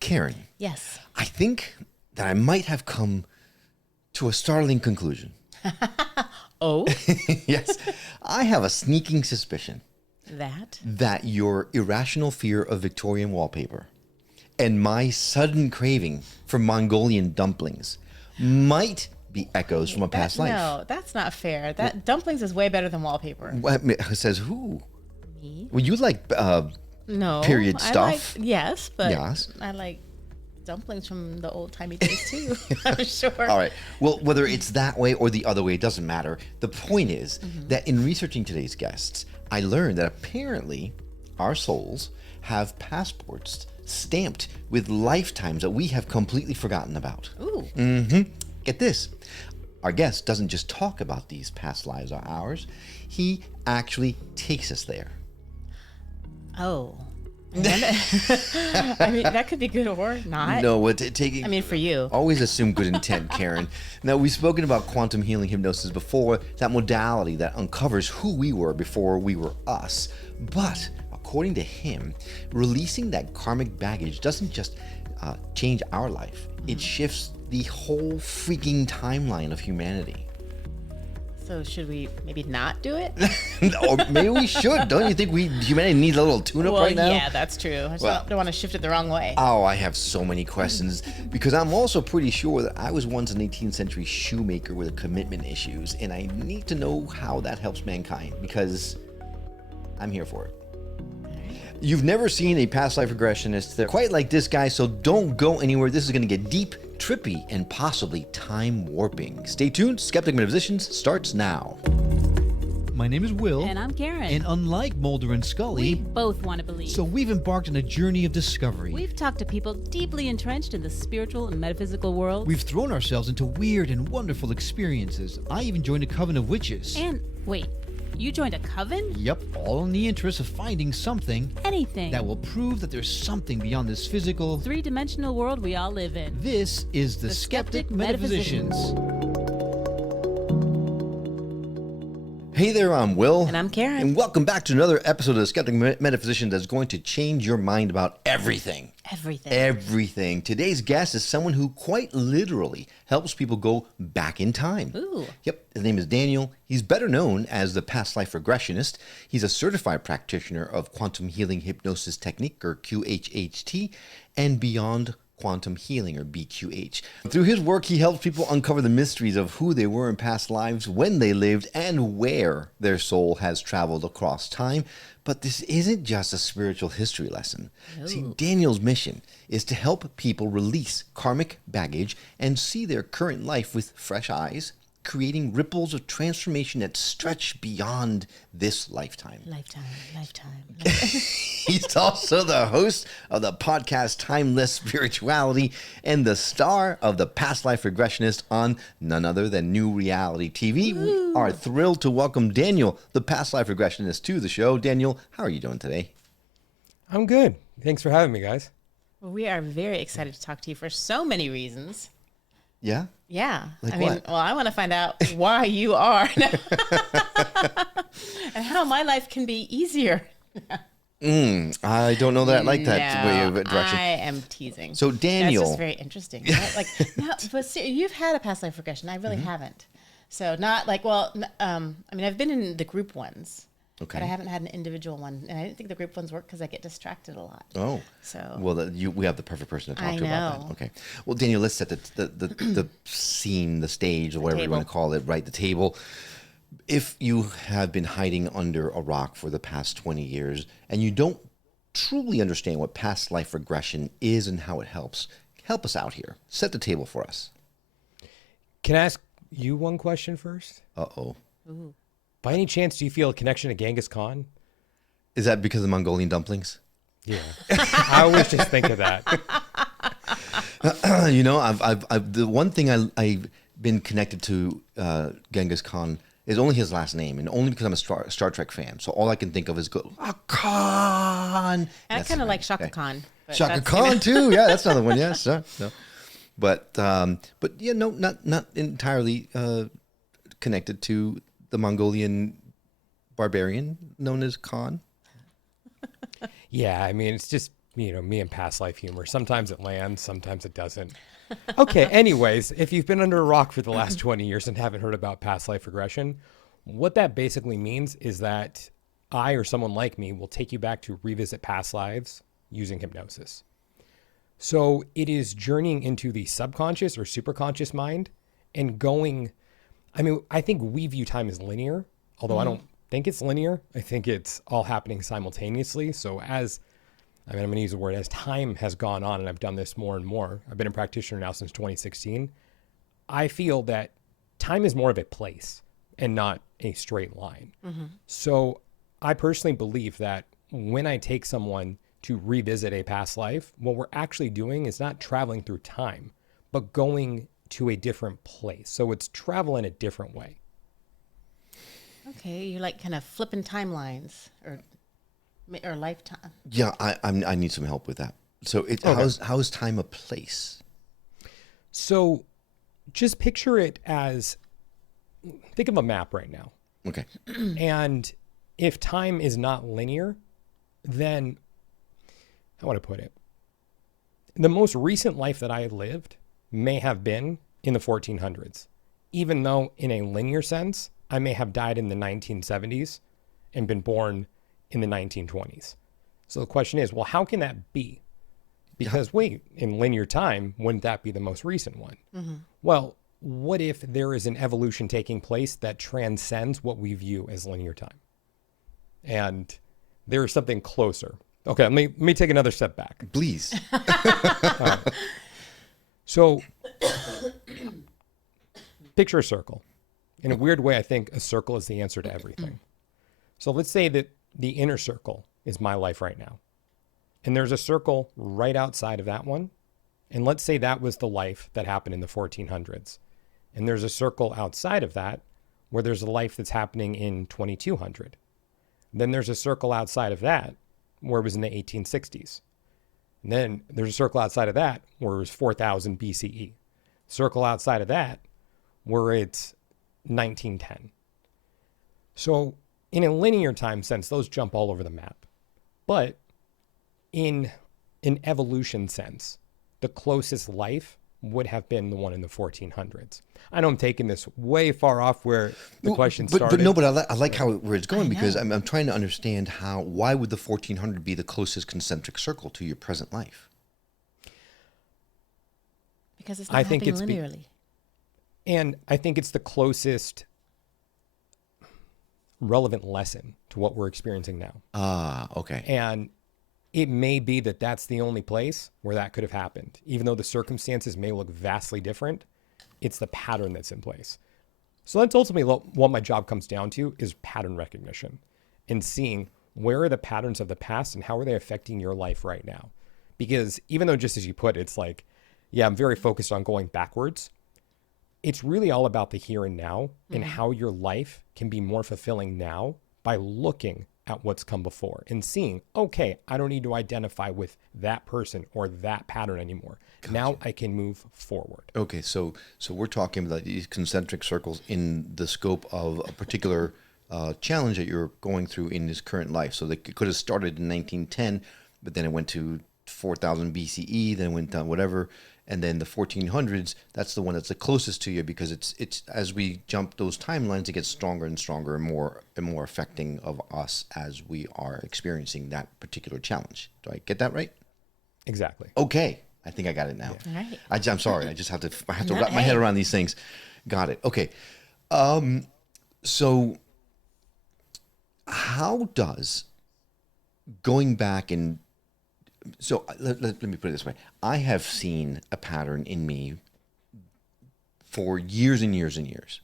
Karen. Yes. I think that I might have come to a startling conclusion. Oh? Yes. I have a sneaking suspicion That your irrational fear of Victorian wallpaper and my sudden craving for Mongolian dumplings might be echoes from a past life. No, that's not fair. That dumplings is way better than wallpaper. What says who? Me? Well, you like No. period stuff. Yes, but Yes. I like dumplings from the old-timey days too, I'm sure. All right. Well, whether it's that way or the other way, it doesn't matter. The point is that in researching today's guests, I learned that apparently our souls have passports stamped with lifetimes that we have completely forgotten about. Ooh. Get this. Our guest doesn't just talk about these past lives are ours. He actually takes us there. Oh. I mean, that could be good or not. No, taking. I mean, for you. Always assume good intent, Karen. Now, we've spoken about quantum healing hypnosis before, that modality that uncovers who we were before we were us. But according to him, releasing that karmic baggage doesn't just change our life. It shifts the whole freaking timeline of humanity. So should we maybe not do it? Or maybe we should. Don't you think humanity needs a little tune-up right now? Yeah, that's true. I just don't want to shift it the wrong way. Oh, I have so many questions because I'm also pretty sure that I was once an 18th century shoemaker with commitment issues, and I need to know how that helps mankind because I'm here for it. You've never seen a past life regressionist. They're quite like this guy, so don't go anywhere. This is going to get deep, trippy, and possibly time warping. Stay tuned. Skeptic Metaphysicians starts now. My name is Will. And I'm Karen. And unlike Mulder and Scully, we both want to believe. So we've embarked on a journey of discovery. We've talked to people deeply entrenched in the spiritual and metaphysical world. We've thrown ourselves into weird and wonderful experiences. I even joined a coven of witches. And wait, you joined a coven? Yep, all in the interest of finding something. Anything. That will prove that there's something beyond this physical, three-dimensional world we all live in. This is the Skeptic Metaphysicians. Hey there, I'm Will. And I'm Karen. And welcome back to another episode of the Skeptic Metaphysician that's going to change your mind about everything. Everything. Today's guest is someone who quite literally helps people go back in time. Ooh. Yep. His name is Daniel. He's better known as the Past Life Regressionist. He's a certified practitioner of Quantum Healing Hypnosis Technique, or QHHT, and Beyond Quantum Healing, or BQH. Through his work, he helps people uncover the mysteries of who they were in past lives, when they lived, and where their soul has traveled across time. But this isn't just a spiritual history lesson. See, Daniel's mission is to help people release karmic baggage and see their current life with fresh eyes, creating ripples of transformation that stretch beyond this lifetime. Lifetime. He's also the host of the podcast Timeless Spirituality and the star of the Past Life Regressionist on none other than New Reality TV. Woo. We are thrilled to welcome Daniel, the Past Life Regressionist, to the show. Daniel, how are you doing today? I'm good. Thanks for having me, guys. Well, we are very excited to talk to you for so many reasons. Yeah? Yeah. Like I mean, what? well, I want to find out why you are and how my life can be easier. I don't know that I like that way of direction. I am teasing. So Daniel. That's just very interesting. Right? Like, no, but see, you've had a past life regression. I really haven't. So not like, well, I mean, I've been in the group ones. Okay. But I haven't had an individual one, and I didn't think the group ones work because I get distracted a lot. Oh, so well, we have the perfect person to talk to about that. know. Okay, well, Daniel, let's set the scene, the stage, or whatever you want to call it, right? The table. If you have been hiding under a rock for the past 20 years and you don't truly understand what past life regression is and how it help us out here. Set the table for us. Can I ask you one question first? Uh-oh. Ooh. By any chance, do you feel a connection to Genghis Khan? Is that because of Mongolian dumplings? Yeah. I always just think of that. You know, I've the one thing I've been connected to Genghis Khan is only his last name, and only because I'm a Star Trek fan. So all I can think of is Khan. And I kind of like Shaka Khan. Shaka Khan too. Yeah, that's another one. Yes. No. But yeah, no, not entirely connected to the Mongolian barbarian known as Khan. Yeah, I mean, it's just me and past life humor. Sometimes it lands, sometimes it doesn't. Okay, anyways, if you've been under a rock for the last 20 years and haven't heard about past life regression, what that basically means is that I or someone like me will take you back to revisit past lives using hypnosis. So it is journeying into the subconscious or superconscious mind and going, I think we view time as linear, although I don't think it's linear. I think it's all happening simultaneously. So I'm going to use the word, as time has gone on, and I've done this more and more. I've been a practitioner now since 2016. I feel that time is more of a place and not a straight line. So I personally believe that when I take someone to revisit a past life, what we're actually doing is not traveling through time, but going to a different place. So it's travel in a different way. Okay, you're like kind of flipping timelines or lifetime. Yeah, I need some help with that. So how is time a place? So just picture it as, think of a map right now. Okay. And if time is not linear, then how would I put it? The most recent life that I lived may have been in the 1400s, even though in a linear sense, I may have died in the 1970s and been born in the 1920s. So the question is, well, how can that be? Because wait, in linear time, wouldn't that be the most recent one? Well, what if there is an evolution taking place that transcends what we view as linear time? And there is something closer. Okay, let me take another step back. Please. So picture a circle. In a weird way, I think a circle is the answer to everything. So let's say that the inner circle is my life right now. And there's a circle right outside of that one. And let's say that was the life that happened in the 1400s. And there's a circle outside of that where there's a life that's happening in 2200. Then there's a circle outside of that where it was in the 1860s. And then there's a circle outside of that where it was 4000 BCE. Circle outside of that where it's 1910. So in a linear time sense, those jump all over the map. But in an evolution sense, the closest life would have been the one in the 1400s. I know I'm taking this way far off where the question started. But no, but I like where it's going, because I'm trying to understand why would the 1400 be the closest concentric circle to your present life? Because it's not happening linearly. And I think it's the closest relevant lesson to what we're experiencing now. Ah, okay. And it may be that that's the only place where that could have happened. Even though the circumstances may look vastly different, it's the pattern that's in place. So that's ultimately what my job comes down to, is pattern recognition and seeing where are the patterns of the past and how are they affecting your life right now. Because even though, just as you put it, it's like, yeah, I'm very focused on going backwards. It's really all about the here and now and how your life can be more fulfilling now by looking at what's come before and seeing, okay, I don't need to identify with that person or that pattern anymore. Gotcha. Now I can move forward. Okay, so we're talking about these concentric circles in the scope of a particular challenge that you're going through in this current life. So it could have started in 1910, but then it went to 4000 BCE, then it went down whatever, and then the 1400s, that's the one that's the closest to you, because it's as we jump those timelines, it gets stronger and stronger and more affecting of us as we are experiencing that particular challenge. Do I get that right? Exactly. Okay, I think I got it now. Yeah. Right. I'm sorry, I have to wrap my head around these things. Got it. Okay. So how does going back and so let me put it this way. I have seen a pattern in me for years and years and years,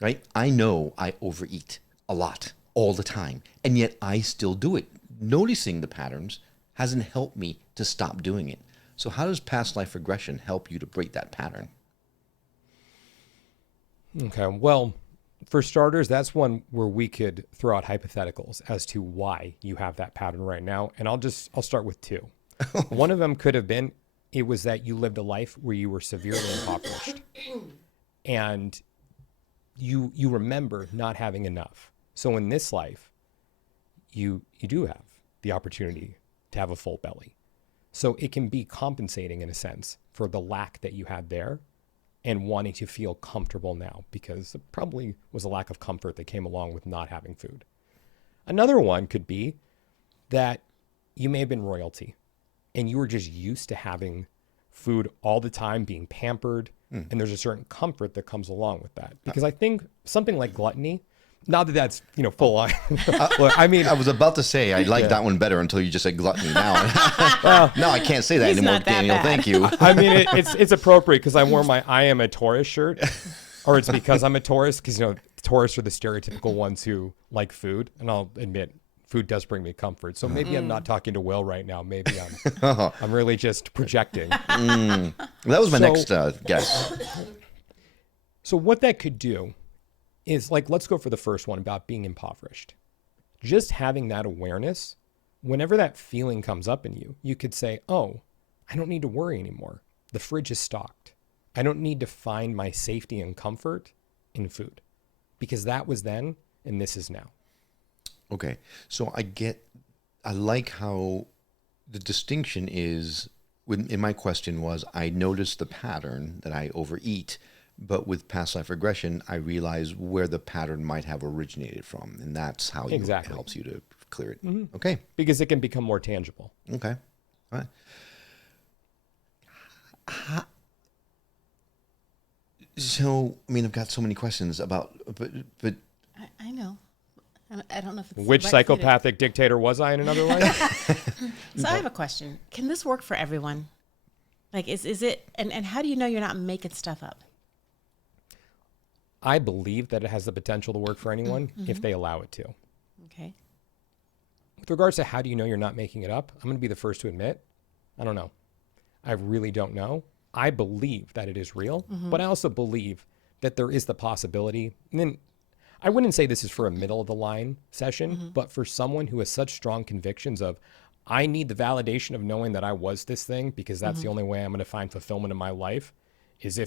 right? I know I overeat a lot all the time, and yet I still do it. Noticing the patterns hasn't helped me to stop doing it. So how does past life regression help you to break that pattern? Okay, well, for starters, that's one where we could throw out hypotheticals as to why you have that pattern right now. And I'll start with two. One of them could have been, it was that you lived a life where you were severely impoverished and you remember not having enough. So in this life, you do have the opportunity to have a full belly. So it can be compensating in a sense for the lack that you had there and wanting to feel comfortable now, because it probably was a lack of comfort that came along with not having food. Another one could be that you may have been royalty and you were just used to having food all the time, being pampered, and there's a certain comfort that comes along with that. Because I think something like gluttony, not that that's, full on. Look, I mean, I was about to say I like that one better until you just said gluttony. Now, no, I can't say that He's anymore, not that Daniel. bad. Thank you. I mean, it's appropriate because I wore my I am a Taurus shirt, or it's because I'm a Taurus, because, Taurus are the stereotypical ones who like food. And I'll admit, food does bring me comfort. So maybe I'm not talking to Will right now. Maybe I'm really just projecting. That was my next guess. So what that could do is, like, let's go for the first one about being impoverished. Just having that awareness, whenever that feeling comes up in you, you could say, oh, I don't need to worry anymore. The fridge is stocked. I don't need to find my safety and comfort in food, because that was then and this is now. Okay. So I like how the distinction is, in my question was, I noticed the pattern that I overeat, but with past life regression, I realize where the pattern might have originated from. And that's how it helps you to clear it. Mm-hmm. Okay. Because it can become more tangible. Okay. All right. So, I mean, I've got so many questions about, but I know. I don't know if it's which the right psychopathic dictator was I in another life? So I have a question. Can this work for everyone? Like, is it, and how do you know you're not making stuff up? I believe that it has the potential to work for anyone if they allow it to. Okay. With regards to how do you know you're not making it up, I'm going to be the first to admit, I don't know. I really don't know. I believe that it is real, but I also believe that there is the possibility. And then I wouldn't say this is for a middle of the line session, but for someone who has such strong convictions of, I need the validation of knowing that I was this thing, because that's the only way I'm going to find fulfillment in my life, is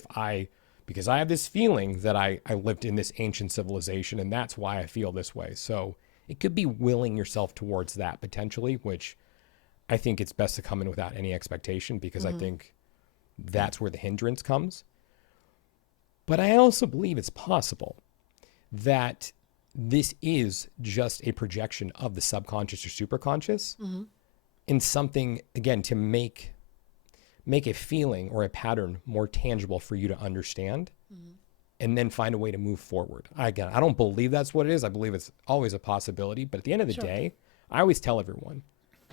because I have this feeling that I lived in this ancient civilization, and that's why I feel this way. So it could be willing yourself towards that potentially, which I think it's best to come in without any expectation, because I think that's where the hindrance comes. But I also believe it's possible that this is just a projection of the subconscious or superconscious in something, again, to make a feeling or a pattern more tangible for you to understand, and then find a way to move forward. Again, I don't believe that's what it is. I believe it's always a possibility. But at the end of the day, I always tell everyone,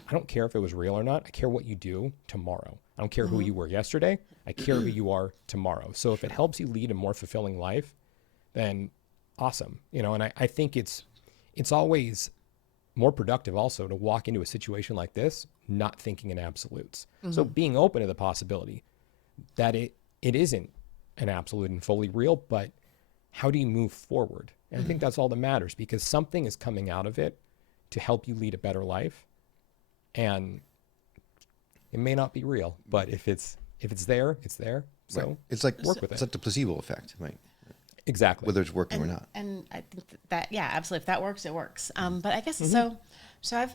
I don't care if it was real or not. I care what you do tomorrow. I don't care who you were yesterday. I care who you are tomorrow. So if it helps you lead a more fulfilling life, then awesome. And I think it's always more productive also to walk into a situation like this not thinking in absolutes. So being open to the possibility that it isn't an absolute and fully real, but how do you move forward? And I think that's all that matters, because something is coming out of it to help you lead a better life. And it may not be real, but if it's there, it's there. So right. It's like work with it. It's like the placebo effect, right? Exactly. Whether it's working or not. And I think that yeah, absolutely. If that works, it works. But I guess so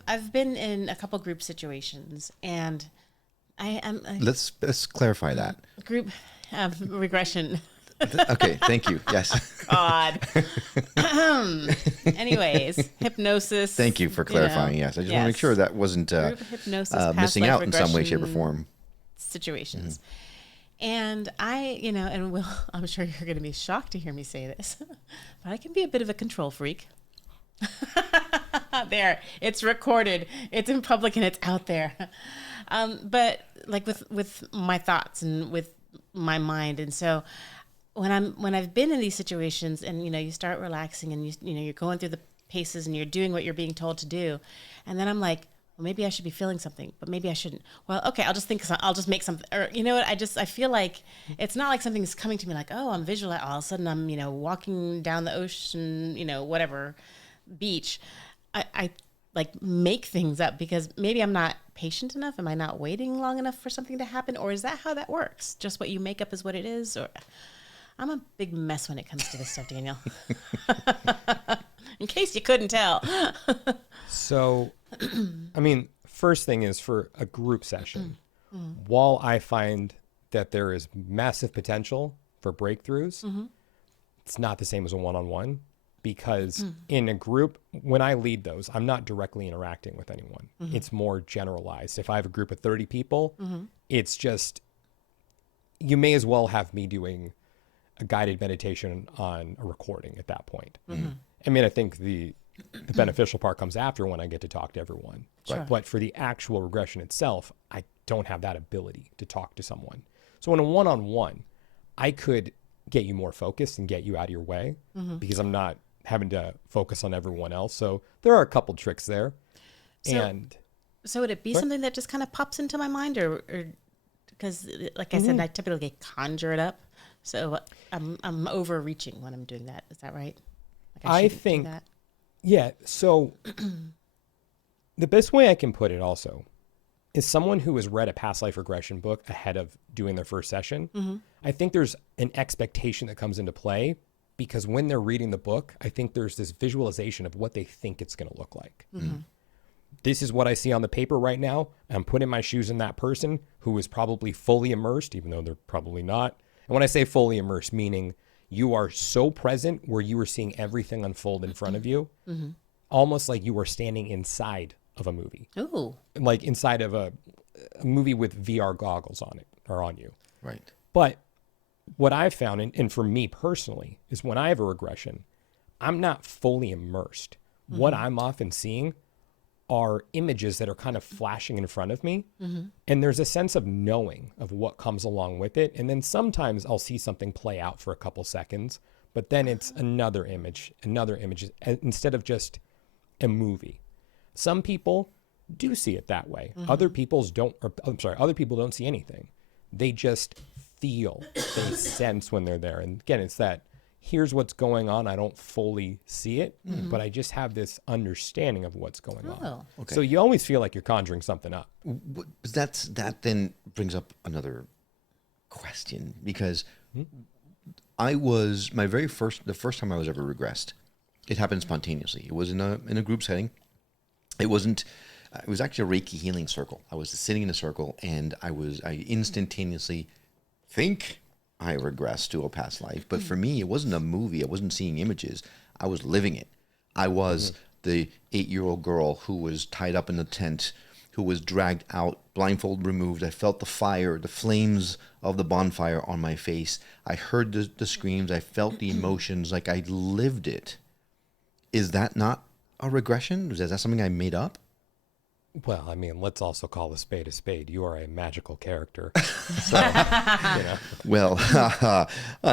I've been in a couple group situations, and I am Let's clarify that. group regression. Okay, thank you. Yes. God. Anyways, hypnosis. Thank you for clarifying. Yes, I just want to make sure that wasn't Group hypnosis, past missing life out in some way, shape, or regression form. situations. And I, and Will, I'm sure you're going to be shocked to hear me say this, but I can be a bit of a control freak. There, it's recorded, it's in public, and it's out there. But like with my thoughts and with my mind, and so when I've been in these situations, and you start relaxing, and you're going through the paces, and you're doing what you're being told to do, and then I'm like, well, maybe I should be feeling something, but maybe I shouldn't. Well, okay, I'll just make something, or you know what? I feel like it's not like something's coming to me like, oh, I'm visualizing. All of a sudden, I'm walking down the ocean, whatever beach. I like make things up because maybe I'm not patient enough. Am I not waiting long enough for something to happen, or is that how that works? Just what you make up is what it is, or I'm a big mess when it comes to this stuff, Daniel. In case you couldn't tell. So, I mean, first thing is for a group session, while I find that there is massive potential for breakthroughs, it's not the same as a one-on-one, because in a group, when I lead those, I'm not directly interacting with anyone. It's more generalized. If I have a group of 30 people, it's just, you may as well have me doing a guided meditation on a recording at that point. I mean, I think the beneficial part comes after, when I get to talk to everyone. But for the actual regression itself, I don't have that ability to talk to someone. So in a one-on-one, I could get you more focused and get you out of your way, because I'm not having to focus on everyone else. So there are a couple tricks there. So would it be something that just kind of pops into my mind, or because like I said, I typically conjure it up. So I'm overreaching when I'm doing that. Is that right? Like I think, yeah. So the best way I can put it also is someone who has read a past life regression book ahead of doing their first session. I think there's an expectation that comes into play, because when they're reading the book, I think there's this visualization of what they think it's going to look like. This is what I see on the paper right now. I'm putting my shoes in that person who is probably fully immersed, even though they're probably not. And when I say fully immersed, meaning you are so present where you are seeing everything unfold in front of you, almost like you are standing inside of a movie. Ooh. Like inside of a movie with VR goggles on it, or on you. Right. But what I've found, and for me personally, is when I have a regression, I'm not fully immersed. What I'm often seeing are images that are kind of flashing in front of me. And there's a sense of knowing of what comes along with it. And then sometimes I'll see something play out for a couple seconds, but then it's another image, instead of just a movie. Some people do see it that way. Other people don't see anything. They just feel, they sense when they're there. And again, it's that, here's what's going on. I don't fully see it, but I just have this understanding of what's going on. Okay. So you always feel like you're conjuring something up. That then brings up another question, because the first time I was ever regressed, it happened spontaneously. It was in a group setting. It was actually a Reiki healing circle. I was sitting in a circle, and I instantaneously think I regressed to a past life. But for me, it wasn't a movie. I wasn't seeing images. I was living it. I was the 8-year-old girl who was tied up in a tent, who was dragged out, blindfold removed. I felt the fire, the flames of the bonfire on my face. I heard the screams. I felt the emotions, like I lived it. Is that not a regression? Is that something I made up? Well, I mean, let's also call a spade a spade. You are a magical character. So, you know. Well,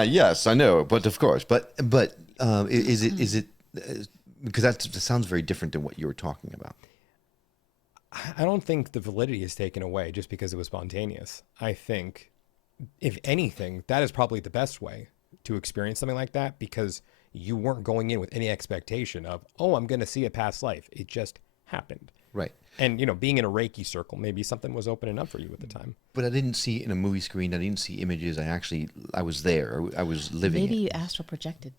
yes, I know, but of course, but is it because that sounds very different than what you were talking about. I don't think the validity is taken away just because it was spontaneous. I think, if anything, that is probably the best way to experience something like that, because you weren't going in with any expectation of, oh, I'm going to see a past life. It just happened. Right. And, being in a Reiki circle, maybe something was opening up for you at the time. But I didn't see it in a movie screen. I didn't see images. I was there. I was living Maybe it. you astral projected.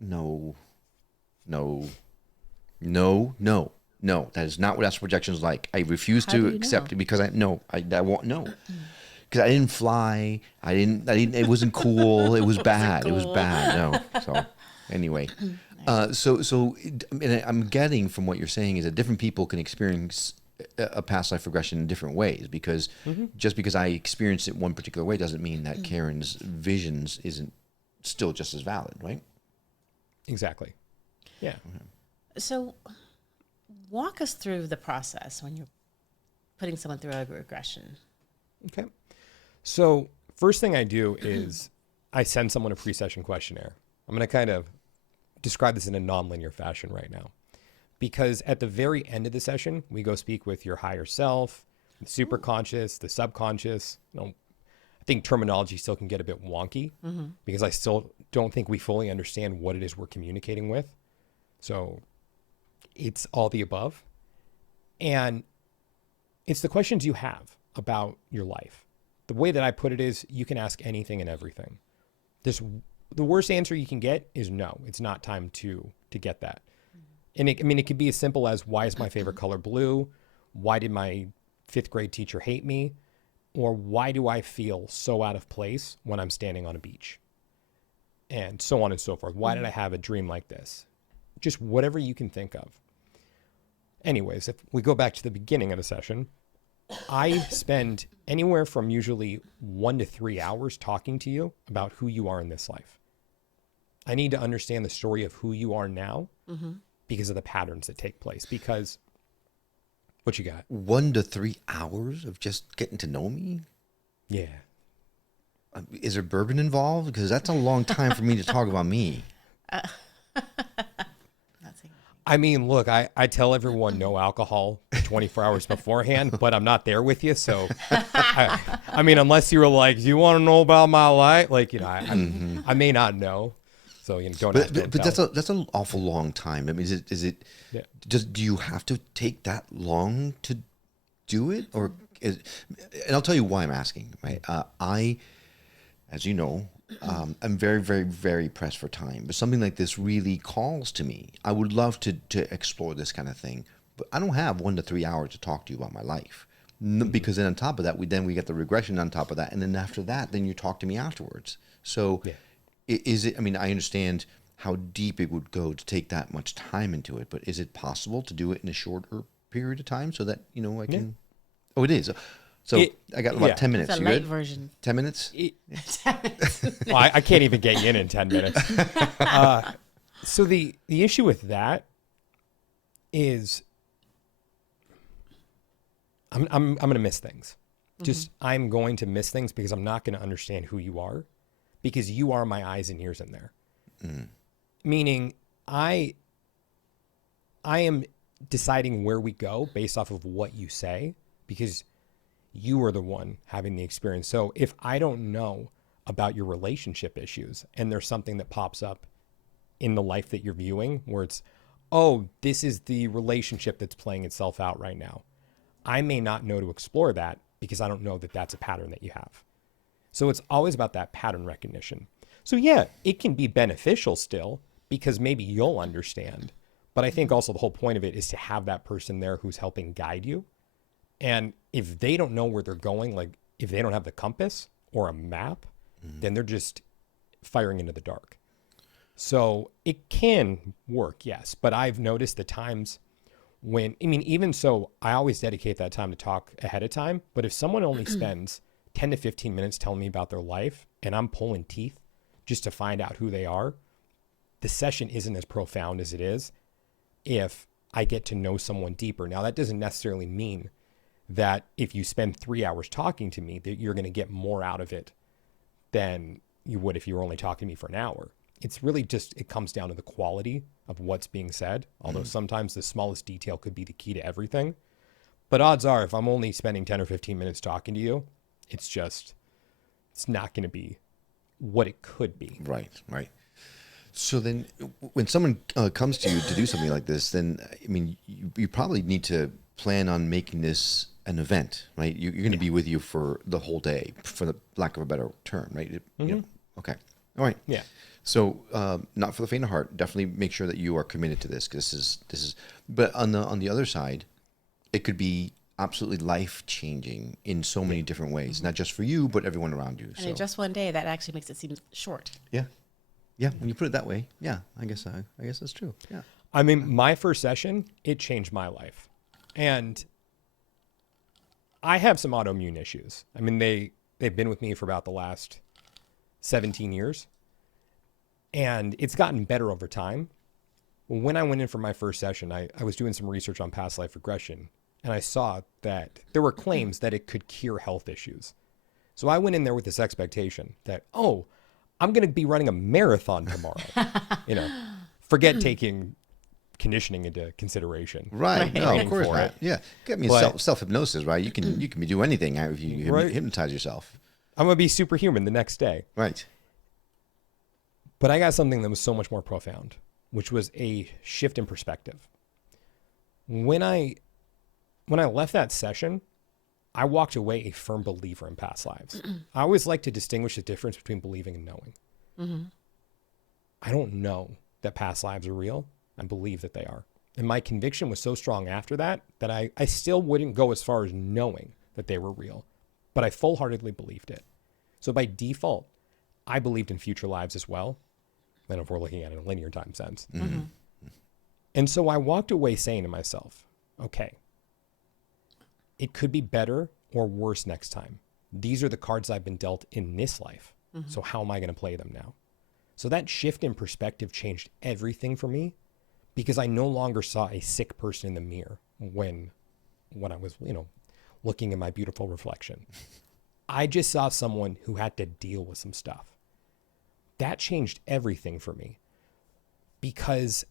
No. That is not what astral projection is like. I refuse to accept it, because I won't know. Because I didn't fly. I didn't. It wasn't cool. It was bad. It was bad. No. So anyway, and I'm getting from what you're saying is that different people can experience a past life regression in different ways, because just because I experienced it one particular way doesn't mean that Karen's visions isn't still just as valid, right? Exactly. Yeah. So walk us through the process when you're putting someone through a regression. Okay. So first thing I do is I send someone a pre-session questionnaire. I'm going to kind of describe this in a nonlinear fashion right now, because at the very end of the session, we go speak with your higher self, the superconscious, the subconscious. I think terminology still can get a bit wonky because I still don't think we fully understand what it is we're communicating with. So it's all the above. And it's the questions you have about your life. The way that I put it is, you can ask anything and everything. The worst answer you can get is no, it's not time to get that. And it could be as simple as, why is my favorite color blue? Why did my fifth grade teacher hate me? Or why do I feel so out of place when I'm standing on a beach? And so on and so forth. Why did I have a dream like this? Just whatever you can think of. Anyways, if we go back to the beginning of the session, I spend anywhere from usually 1 to 3 hours talking to you about who you are in this life. I need to understand the story of who you are now because of the patterns that take place. Because, what you got? 1 to 3 hours of just getting to know me? Yeah. Is there bourbon involved? Because that's a long time for me to talk about me. I mean, look, I tell everyone no alcohol 24 hours beforehand, but I'm not there with you. So, I mean, unless you were like, do you want to know about my life? Like, you know, I may not know. So, you know, don't ask, don't But tell. that's an awful long time. I mean, Yeah. do you have to take that long to do it? And I'll tell you why I'm asking, right? As you know, I'm very, very, very pressed for time. But something like this really calls to me. I would love to explore this kind of thing, but I don't have 1 to 3 hours to talk to you about my life. Because then on top of that, we get the regression on top of that, and then after that, then you talk to me afterwards. So, is it? I mean, I understand how deep it would go to take that much time into it, but is it possible to do it in a shorter period of time so that I can? Yeah. Oh, it is. So I got about 10 minutes. It's a you light good? version. 10 minutes? Well, I can't even get you in 10 minutes. So the issue with that is I'm going to miss things. Just I'm going to miss things because I'm not going to understand who you are, because you are my eyes and ears in there. Meaning I am deciding where we go based off of what you say, because you are the one having the experience. So if I don't know about your relationship issues and there's something that pops up in the life that you're viewing where it's, oh, this is the relationship that's playing itself out right now, I may not know to explore that because I don't know that that's a pattern that you have. So it's always about that pattern recognition. So yeah, it can be beneficial still because maybe you'll understand. But I think also the whole point of it is to have that person there who's helping guide you. And if they don't know where they're going, like if they don't have the compass or a map, then they're just firing into the dark. So it can work, yes. But I've noticed the times when, I mean, even so, I always dedicate that time to talk ahead of time. But if someone only spends 10 to 15 minutes telling me about their life and I'm pulling teeth just to find out who they are, the session isn't as profound as it is if I get to know someone deeper. Now, that doesn't necessarily mean that if you spend 3 hours talking to me, that you're going to get more out of it than you would if you were only talking to me for an hour. It's really just, it comes down to the quality of what's being said. Although sometimes the smallest detail could be the key to everything. But odds are, if I'm only spending 10 or 15 minutes talking to you, it's not going to be what it could be. Right. So then when someone comes to you to do something like this, then, I mean, you probably need to plan on making this an event, right? You're going to be with you for the whole day, for the lack of a better term, right? Okay. All right. Yeah. So not for the faint of heart. Definitely make sure that you are committed to this, because this is. But on the other side, it could be absolutely life changing in so many different ways, not just for you, but everyone around you. And in just one day, that actually makes it seem short. Yeah. When you put it that way, yeah, I guess that's true. Yeah. I mean, my first session, it changed my life, and I have some autoimmune issues. I mean, they've been with me for about the last 17 years, and it's gotten better over time. When I went in for my first session, I was doing some research on past life regression, and I saw that there were claims that it could cure health issues. So I went in there with this expectation that, oh, I'm going to be running a marathon tomorrow. Forget taking conditioning into consideration. Right. No, of course for not. it. Yeah. I mean, But- self-hypnosis, right? You can do anything if you Right. hypnotize yourself. I'm going to be superhuman the next day. Right. But I got something that was so much more profound, which was a shift in perspective. When I left that session, I walked away a firm believer in past lives. I always like to distinguish the difference between believing and knowing. I don't know that past lives are real. I believe that they are. And my conviction was so strong after that I still wouldn't go as far as knowing that they were real, but I full-heartedly believed it. So by default, I believed in future lives as well. And if we're looking at it in a linear time sense. Mm-hmm. And so I walked away saying to myself, okay, it could be better or worse next time. These are the cards I've been dealt in this life. Mm-hmm. So how am I going to play them now? So that shift in perspective changed everything for me, because I no longer saw a sick person in the mirror when I was, looking at my beautiful reflection. I just saw someone who had to deal with some stuff. That changed everything for me, because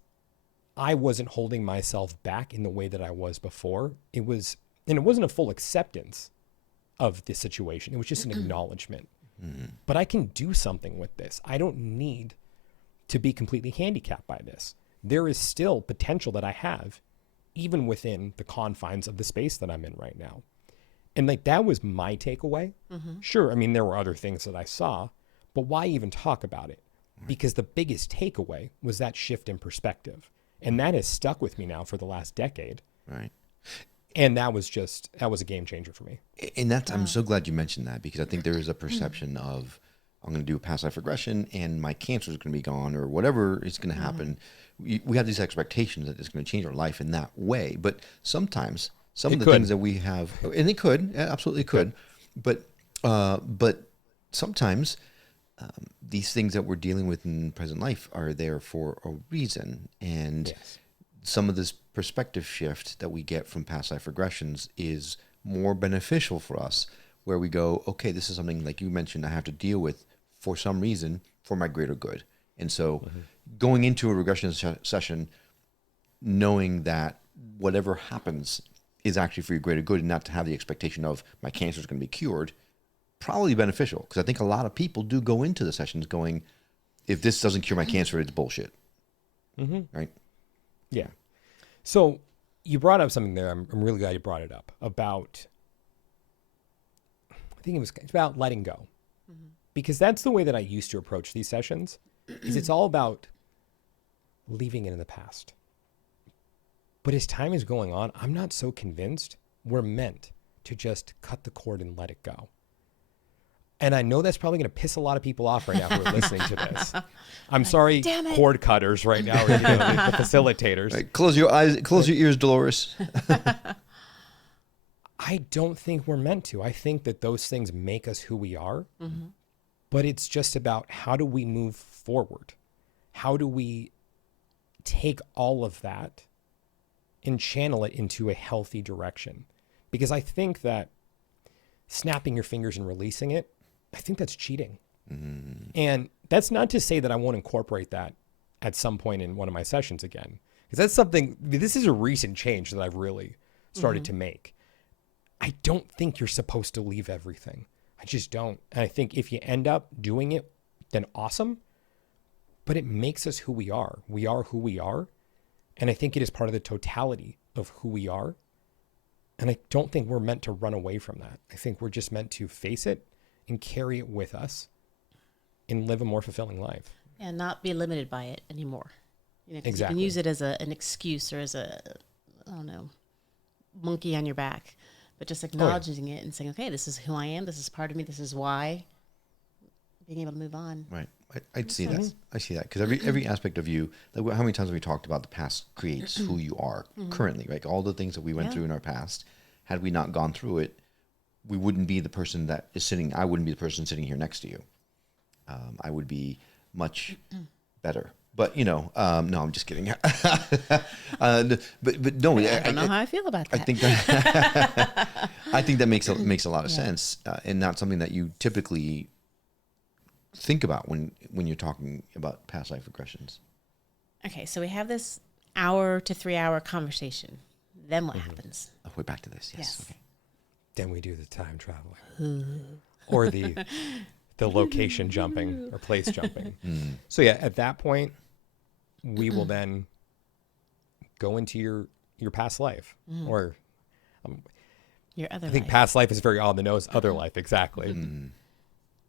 I wasn't holding myself back in the way that I was before. It wasn't a full acceptance of the situation. It was just an acknowledgement. But I can do something with this. I don't need to be completely handicapped by this. There is still potential that I have, even within the confines of the space that I'm in right now. And that was my takeaway. Sure, I mean, there were other things that I saw, but why even talk about it? Because the biggest takeaway was that shift in perspective. And that has stuck with me now for the last decade. Right. And that was a game changer for me. And I'm so glad you mentioned that, because I think there is a perception of, I'm going to do a past life regression and my cancer is going to be gone, or whatever is going to happen. We have these expectations that it's going to change our life in that way. But sometimes some of the things that we have, and it could, absolutely could, but sometimes these things that we're dealing with in present life are there for a reason. And some of this perspective shift that we get from past life regressions is more beneficial for us, where we go, okay, this is something, like you mentioned, I have to deal with for some reason for my greater good. And so going into a regression session, knowing that whatever happens is actually for your greater good, and not to have the expectation of my cancer is going to be cured, probably beneficial. Because I think a lot of people do go into the sessions going, if this doesn't cure my cancer, it's bullshit. Right? Yeah. So you brought up something there. I'm really glad you brought it up about, I think it's about letting go. Because that's the way that I used to approach these sessions, is it's all about leaving it in the past. But as time is going on, I'm not so convinced we're meant to just cut the cord and let it go. And I know that's probably going to piss a lot of people off right now who are listening to this. I'm sorry, cord cutters right now, or, the facilitators. Right, close your eyes, close your ears, Dolores. I don't think we're meant to. I think that those things make us who we are. But it's just about, how do we move forward? How do we take all of that and channel it into a healthy direction? Because I think that snapping your fingers and releasing it, I think that's cheating. And that's not to say that I won't incorporate that at some point in one of my sessions again. Because that's something, this is a recent change that I've really started to make. I don't think you're supposed to leave everything. I just don't. And I think if you end up doing it, then awesome. But it makes us who we are. We are who we are. And I think it is part of the totality of who we are. And I don't think we're meant to run away from that. I think we're just meant to face it and carry it with us and live a more fulfilling life. And not be limited by it anymore. 'Cause Exactly. you can use it as an excuse, or as monkey on your back. But just acknowledging it and saying, okay, this is who I am. This is part of me. This is why. Being able to move on. Right. I'd see that. I see that. Because every aspect of you, like, how many times have we talked about the past creates who you are currently, right? All the things that we went through in our past, had we not gone through it, we wouldn't be the person that is sitting, I wouldn't be the person sitting here next to you. I would be much better. But, no, I'm just kidding. But no, I don't know how I feel about that. I think that makes a lot of sense, and not something that you typically think about when you're talking about past life regressions. Okay, so we have this hour to 3 hour conversation. Then what happens? Oh, we're back to this. Yes. Okay. Then we do the time traveling. Or the location jumping or place jumping. So yeah, at that point, we will then go into your past life, or Your other I think life. past life is very on the nose. Other life, exactly.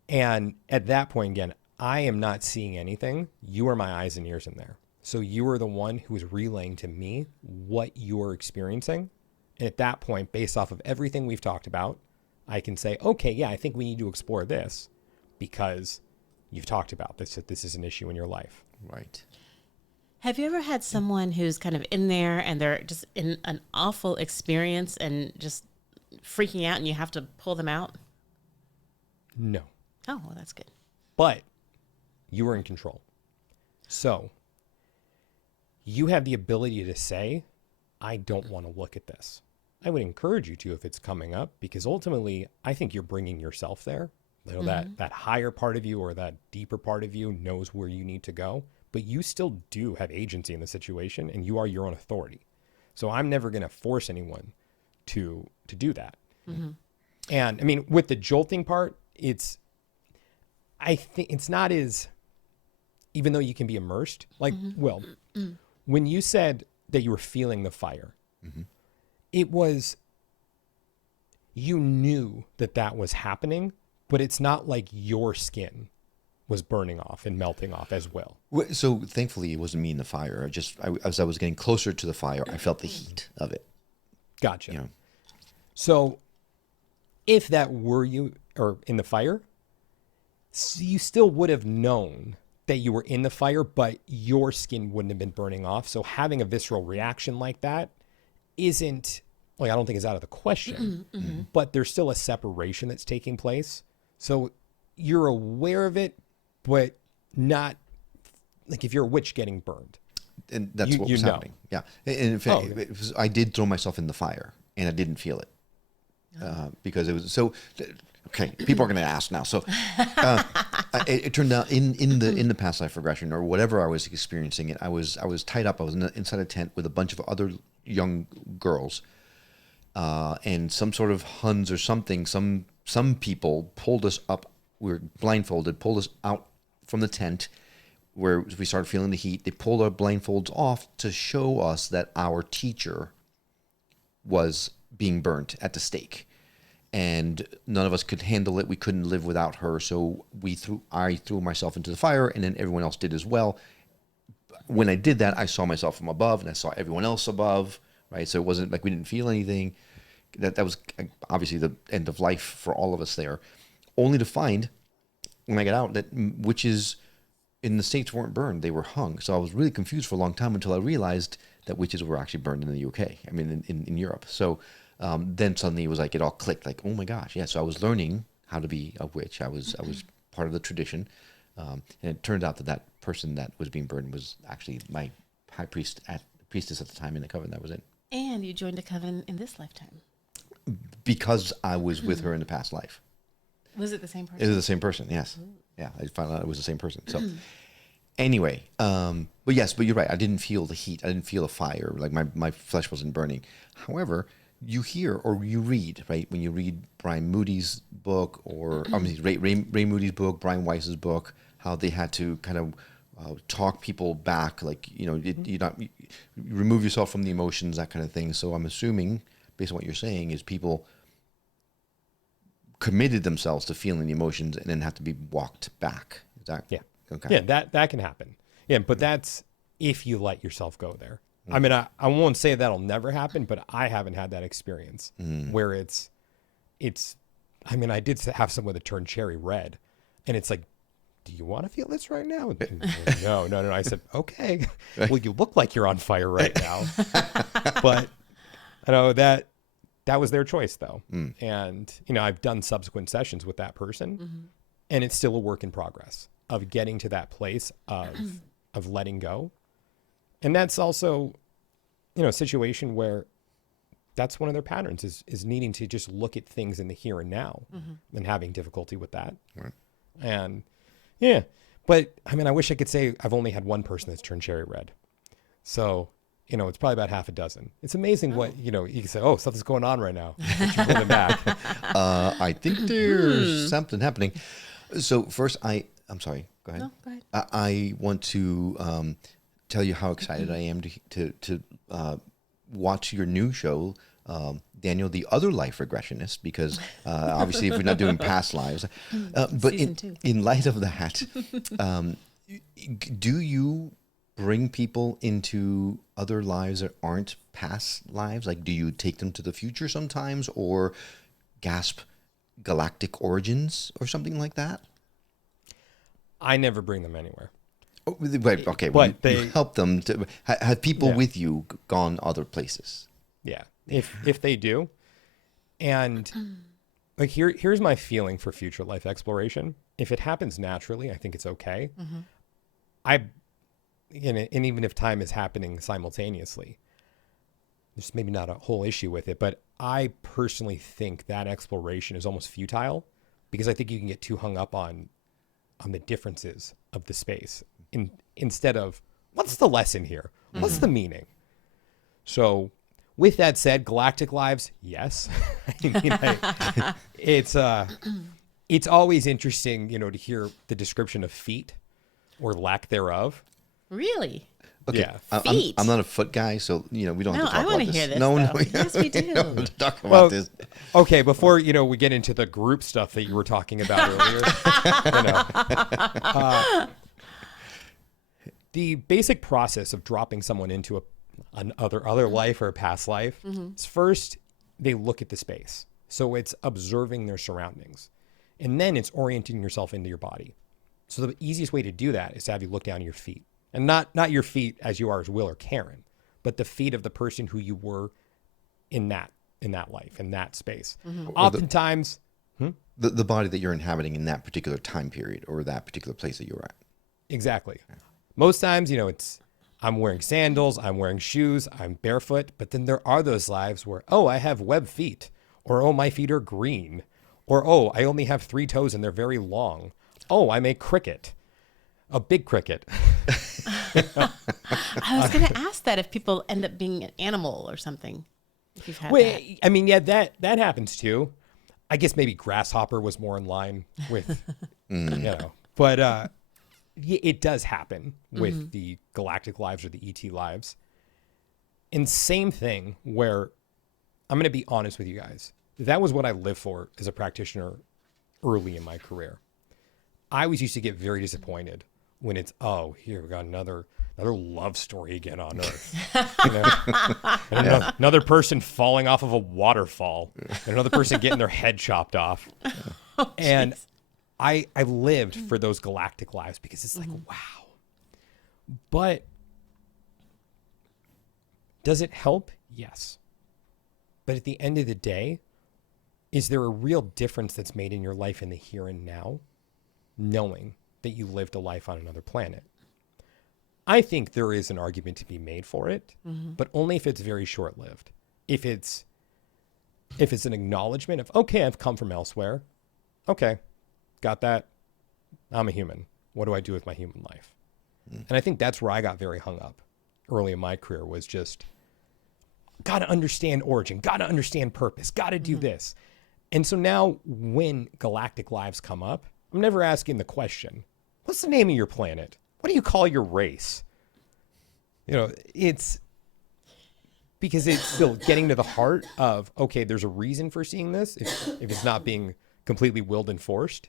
And at that point, again, I am not seeing anything. You are my eyes and ears in there. So you are the one who is relaying to me what you're experiencing. And at that point, based off of everything we've talked about, I can say, okay, yeah, I think we need to explore this because you've talked about this, that this is an issue in your life. Right. Have you ever had someone who's kind of in there and they're just in an awful experience and just freaking out and you have to pull them out? No. Oh, well, that's good. But you are in control. So you have the ability to say, I don't want to look at this. I would encourage you to if it's coming up, because ultimately I think you're bringing yourself there. You know, that higher part of you or that deeper part of you knows where you need to go, but you still do have agency in the situation and you are your own authority. So I'm never going to force anyone to do that. And I mean, with the jolting part, I think it's not as, even though you can be immersed, like, well, when you said that you were feeling the fire, it was, you knew that that was happening, but it's not like your skin was burning off and melting off as well. So thankfully it wasn't me in the fire. As I was getting closer to the fire, I felt the heat of it. Gotcha. You know? So if that were you or in the fire, you still would have known that you were in the fire, but your skin wouldn't have been burning off. So having a visceral reaction like that isn't, like, I don't think is out of the question, but there's still a separation that's taking place. So you're aware of it, but not like if you're a witch getting burned. And that's what was happening. Yeah. And in fact, I did throw myself in the fire and I didn't feel it because it was so, okay, people are going to ask now. So it turned out in the past life regression or whatever I was experiencing, I was tied up. I was inside a tent with a bunch of other young girls, and some sort of Huns or something. Some people pulled us up. We were blindfolded, pulled us out from the tent where we started feeling the heat. They pulled our blindfolds off to show us that our teacher was being burnt at the stake. And none of us could handle it. We couldn't live without her. So I threw myself into the fire, and then everyone else did as well. When I did that, I saw myself from above, and I saw everyone else above, right? So it wasn't like we didn't feel anything. That was obviously the end of life for all of us there. Only to find, when I got out, that witches in the States weren't burned. They were hung. So I was really confused for a long time until I realized that witches were actually burned in the UK. I mean, in Europe. So then suddenly it was like, it all clicked. Like, oh my gosh, yeah. So I was learning how to be a witch. I was part of the tradition. And it turned out that person that was being burned was actually my high priestess at the time in the coven that I was in. And you joined a coven in this lifetime. Because I was with her in the past life. Was it the same person? It was the same person, yes. Yeah, I found out it was the same person. So anyway, but you're right. I didn't feel the heat. I didn't feel the fire. Like my flesh wasn't burning. However, you hear or you read, right? When you read Brian Moody's book or Ray Moody's book, Brian Weiss's book, how they had to kind of talk people back, like, you remove yourself from the emotions, that kind of thing. So I'm assuming, based on what you're saying, is people committed themselves to feeling the emotions and then have to be walked back. Is that okay? Yeah, that can happen. Yeah, but that's if you let yourself go there. I mean, I won't say that'll never happen, but I haven't had that experience where it's. I mean, I did have someone that turned cherry red, and it's like, do you want to feel this right now? No. I said, okay. Well, you look like you're on fire right now, but I know that was their choice, though. And I've done subsequent sessions with that person, and it's still a work in progress of getting to that place of letting go. And that's also, a situation where that's one of their patterns is needing to just look at things in the here and now and having difficulty with that. Right. And yeah, but I mean, I wish I could say I've only had one person that's turned cherry red. So, it's probably about half a dozen. It's amazing what, you can say, oh, something's going on right now. But you pull it back. I think there's something happening. So first I'm sorry, go ahead. No, go ahead. I want to tell you how excited I am to watch your new show, Daniel, the Other Life Regressionist, because obviously if we're not doing past lives, but in light of that, do you bring people into other lives that aren't past lives? Like, do you take them to the future sometimes, or gasp galactic origins or something like that? I never bring them anywhere. Oh, wait, okay, well, But you help them to have people Yeah. with you gone other places. Yeah, if they do, and like here's my feeling for future life exploration. If it happens naturally, I think it's okay. And even if time is happening simultaneously, there's maybe not a whole issue with it, but I personally think that exploration is almost futile, because I think you can get too hung up on the differences of the space instead of what's the lesson here? What's the meaning? So with that said, galactic lives, yes. It's always interesting, to hear the description of feet or lack thereof. Really? Okay, Yeah. Feet. I'm not a foot guy, so we don't No, have to talk I about wanna this. hear this, No, though. Yes, we do. don't have to talk about Well, this. Okay, before we get into the group stuff that you were talking about earlier, the basic process of dropping someone into other life or a past life is first they look at the space, so it's observing their surroundings, and then it's orienting yourself into your body. So the easiest way to do that is to have you look down at your feet, and not your feet as you are as Will or Karen, but the feet of the person who you were in that life, in that space. Oftentimes, The body that you're inhabiting in that particular time period or that particular place that you're at. exactly. Most times, it's I'm wearing sandals, I'm wearing shoes, I'm barefoot, but then there are those lives where, oh, I have web feet, or oh, my feet are green, or oh, I only have 3 toes and they're very long. Oh, I'm a cricket, a big cricket. I was going to ask that if people end up being an animal or something. If you've had that. Wait, I mean, yeah, that happens too. I guess maybe grasshopper was more in line with, but it does happen with the galactic lives or the ET lives. And same thing where I'm going to be honest with you guys. That was what I lived for as a practitioner early in my career. I always used to get very disappointed when it's, oh, here we got another love story again on Earth. And another person falling off of a waterfall, and another person getting their head chopped off. And I lived for those galactic lives because it's like, wow. But does it help? Yes. But at the end of the day, is there a real difference that's made in your life in the here and now, knowing that you lived a life on another planet? I think there is an argument to be made for it, but only if it's very short-lived. If it's an acknowledgement of, okay, I've come from elsewhere. Okay, got that. I'm a human. What do I do with my human life? And I think that's where I got very hung up early in my career, was just got to understand origin, got to understand purpose, got to do this. And so now when galactic lives come up, I'm never asking the question, what's the name of your planet? What do you call your race? It's because it's still getting to the heart of, okay, there's a reason for seeing this if it's not being completely willed and forced.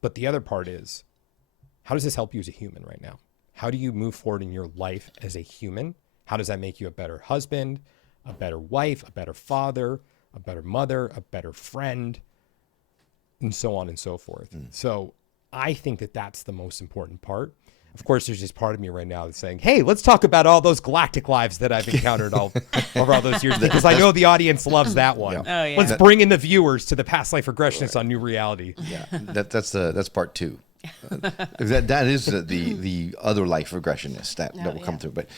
But the other part is, how does this help you as a human right now? How do you move forward in your life as a human? How does that make you a better husband, a better wife, a better father, a better mother, a better friend, and so on and so forth? So I think that that's the most important part. Of course, there's this part of me right now that's saying, hey, let's talk about all those galactic lives that I've encountered over all those years, because I know the audience loves that one. Yeah. Oh, yeah. Let's bring in the viewers to the Past Life Regressionists on New Reality. Yeah, that's part 2. That is the other life regressionist that will come through. But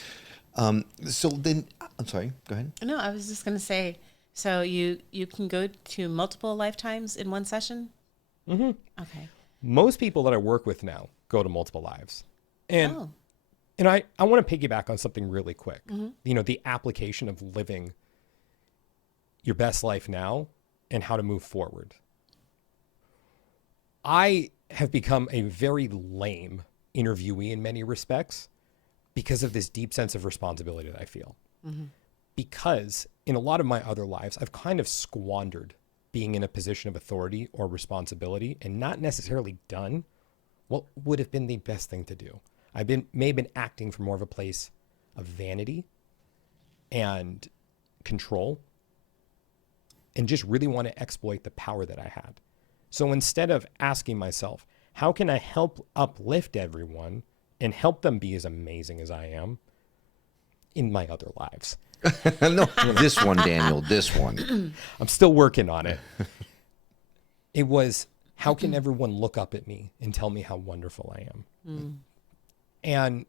so then, I'm sorry. Go ahead. No, I was just going to say, so you can go to multiple lifetimes in one session? Mm-hmm. Okay. Most people that I work with now go to multiple lives. And I want to piggyback on something really quick. The application of living your best life now and how to move forward. I have become a very lame interviewee in many respects because of this deep sense of responsibility that I feel. Because in a lot of my other lives, I've kind of squandered being in a position of authority or responsibility and not necessarily done what would have been the best thing to do. may have been acting from more of a place of vanity and control, and just really want to exploit the power that I had. So instead of asking myself, how can I help uplift everyone and help them be as amazing as I am in my other lives? No, this one, Daniel, this one. I'm still working on it. It was, how can everyone look up at me and tell me how wonderful I am? And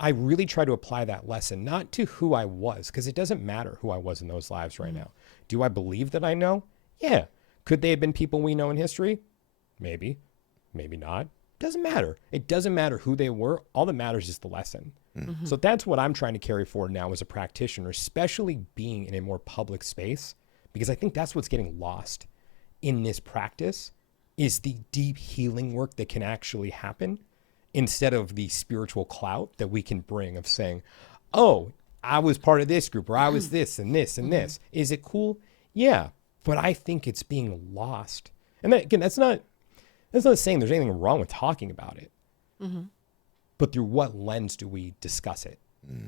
I really try to apply that lesson, not to who I was, because it doesn't matter who I was in those lives right now. Do I believe that I know? Yeah. Could they have been people we know in history? Maybe. Maybe not. Doesn't matter. It doesn't matter who they were. All that matters is the lesson. So that's what I'm trying to carry forward now as a practitioner, especially being in a more public space, because I think that's what's getting lost in this practice, is the deep healing work that can actually happen instead of the spiritual clout that we can bring of saying, oh, I was part of this group, or I was this and this and this. Is it cool? Yeah. But I think it's being lost. And that, again, that's not saying there's anything wrong with talking about it. But through what lens do we discuss it?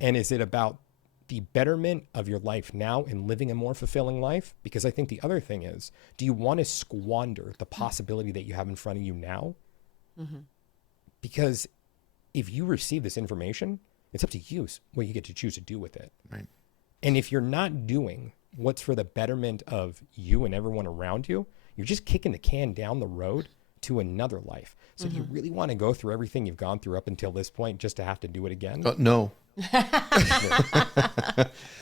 And is it about the betterment of your life now and living a more fulfilling life? Because I think the other thing is, do you want to squander the possibility that you have in front of you now? Because if you receive this information, it's up to you what you get to choose to do with it. Right. And if you're not doing what's for the betterment of you and everyone around you, you're just kicking the can down the road to another life. So if you really want to go through everything you've gone through up until this point just to have to do it again? No.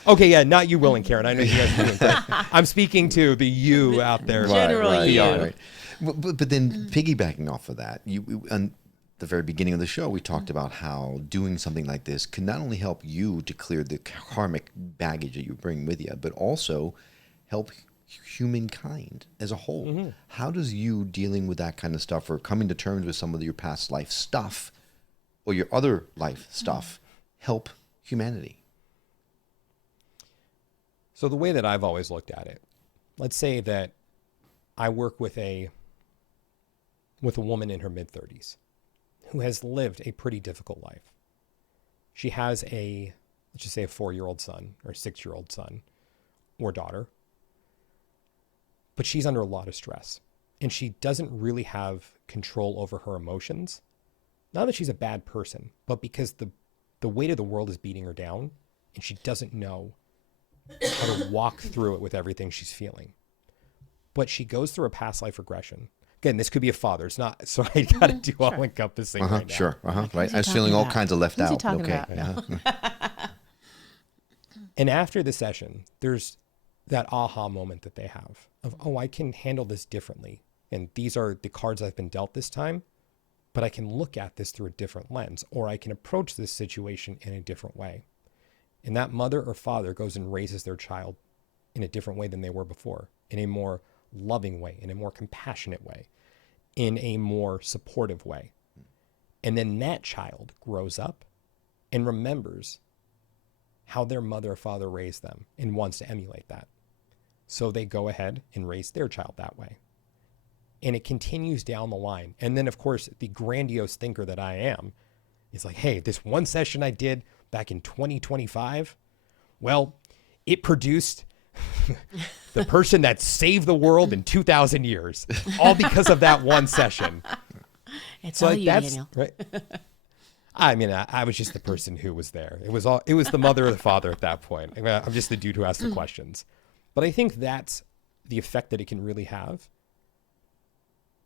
Okay, yeah, not you, Will and Karen. I know you guys are doing great. I'm speaking to the you out there. General you. Right. But then piggybacking off of that, on the very beginning of the show, we talked about how doing something like this can not only help you to clear the karmic baggage that you bring with you, but also help humankind as a whole. How does you dealing with that kind of stuff, or coming to terms with some of your past life stuff or your other life stuff, help humanity? So the way that I've always looked at it, let's say that I work with a woman in her mid-30s who has lived a pretty difficult life. She has let's just say a 4-year-old son or a 6-year-old son or daughter, but she's under a lot of stress and she doesn't really have control over her emotions. Not that she's a bad person, but because the weight of the world is beating her down and she doesn't know how to walk through it with everything she's feeling. But she goes through a past life regression. Again, this could be a father. It's not, so I got to do all encompassing right now. Sure. Right. I was feeling all kinds of left Who's he out. talking Okay. about? And after the session, there's that aha moment that they have of, oh, I can handle this differently. And these are the cards I've been dealt this time, but I can look at this through a different lens, or I can approach this situation in a different way. And that mother or father goes and raises their child in a different way than they were before, in a more loving way, in a more compassionate way, in a more supportive way. And then that child grows up and remembers how their mother or father raised them and wants to emulate that. So they go ahead and raise their child that way. And it continues down the line. And then, of course, the grandiose thinker that I am is like, hey, this one session I did back in 2025, well, it produced the person that saved the world in 2,000 years, all because of that one session. It's all you, Daniel. Right. I mean, I was just the person who was there. It was the mother or the father at that point. I mean, I'm just the dude who asked the questions. But I think that's the effect that it can really have,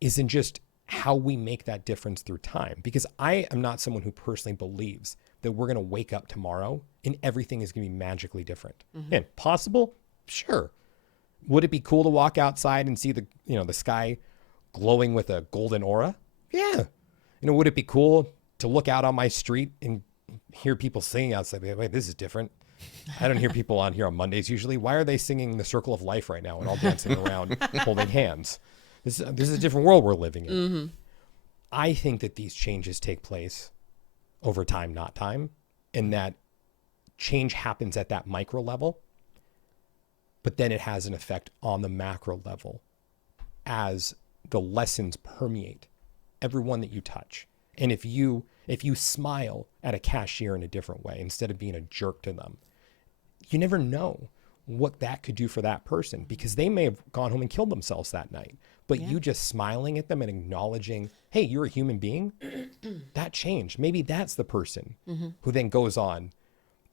is in just how we make that difference through time. Because I am not someone who personally believes that we're going to wake up tomorrow and everything is going to be magically different. And possible? Sure. Would it be cool to walk outside and see the sky glowing with a golden aura? Yeah. Would it be cool to look out on my street and hear people singing outside? Wait, this is different. I don't hear people on here on Mondays usually. Why are they singing the Circle of Life right now and all dancing around holding hands? This is a different world we're living in. I think that these changes take place over time, not time, and that change happens at that micro level, but then it has an effect on the macro level as the lessons permeate everyone that you touch. And if you smile at a cashier in a different way instead of being a jerk to them, you never know what that could do for that person, because they may have gone home and killed themselves that night. But you just smiling at them and acknowledging, hey, you're a human being, that changed. Maybe that's the person who then goes on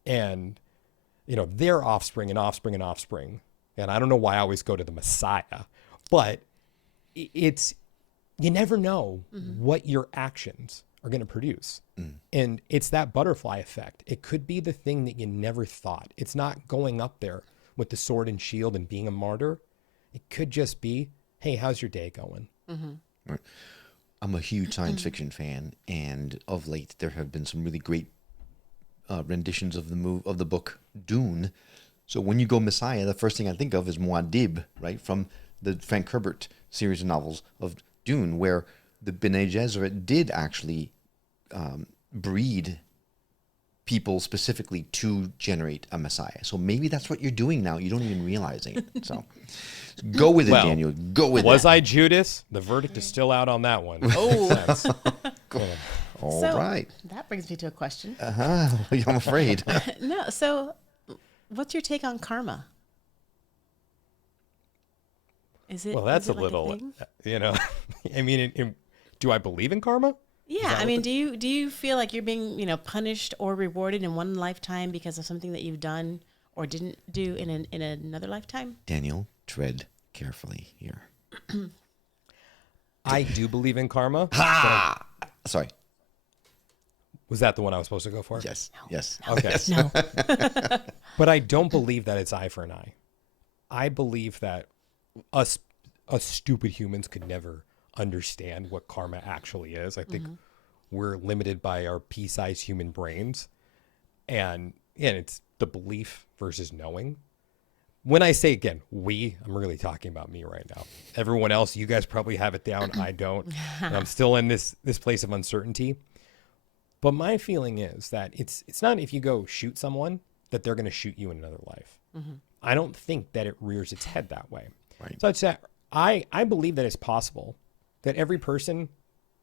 and, their offspring and offspring and offspring. And I don't know why I always go to the Messiah, but it's, you never know what your actions are going to produce. And it's that butterfly effect. It could be the thing that you never thought. It's not going up there with the sword and shield and being a martyr. It could just be, hey, how's your day going? Right. I'm a huge science fiction fan, and of late there have been some really great renditions of the book Dune. So when you go Messiah, the first thing I think of is Muad'Dib, right, from the Frank Herbert series of novels of Dune, where the Bene Gesserit did actually breed people specifically to generate a Messiah. So maybe that's what you're doing now. You don't even realizing it. So go with it, Daniel. Go with it. Was I Judas? The verdict is still out on that one. Oh, All So, right. That brings me to a question. I'm afraid. No, so what's your take on karma? Is it? well, that's is it a like little, thing? I mean, do I believe in karma? Yeah, I mean, do you feel like you're being, punished or rewarded in one lifetime because of something that you've done or didn't do in another lifetime? Daniel, tread carefully here. I do believe in karma. Sorry. Was that the one I was supposed to go for? Yes. Yes. Okay. Yes. No. But I don't believe that it's eye for an eye. I believe that us stupid humans could never understand what karma actually is. I think we're limited by our pea-sized human brains. And it's the belief versus knowing. When I say, again, I'm really talking about me right now. Everyone else, you guys probably have it down. I don't. And I'm still in this place of uncertainty. But my feeling is that it's not if you go shoot someone that they're going to shoot you in another life. I don't think that it rears its head that way. Right. So it's that I believe that it's possible that every person